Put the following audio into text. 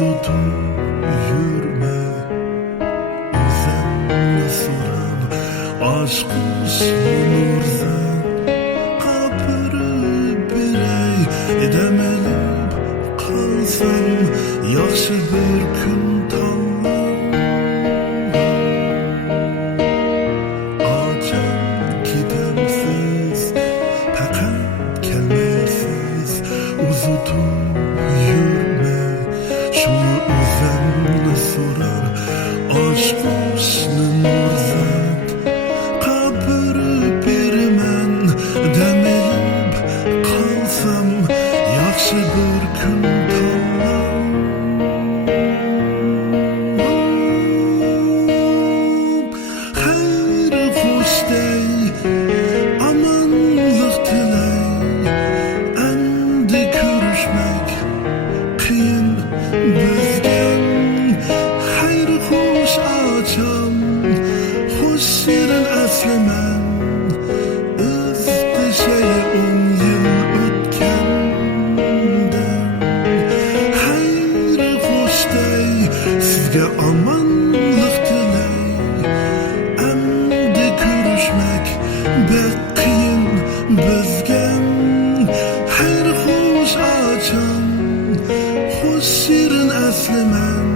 uzutup yürme, özümle soran aşk kuşunursan kapırıp birey edemelip kalsam yaxşı bir gün tanlar. Açan gidemsiz, fakat gelmesiz uzutup yürme, şunu özümle sorar aşk kuşunursan kapırıp birmen demelip kalsam yaxşı bir gün tanlar. Hayır hoş dey, amanlık diley, endi görüşmek kıyın bizgen. Hayır hoş açam, hoş şirin eslimen, üzdüşeye 10 yıl ötkenden. Hayır hoş dey, sizge amanlık diley, endi görüşmek bek kıyın bizgen. Hayır hoş açam, hoş şirin eslimen,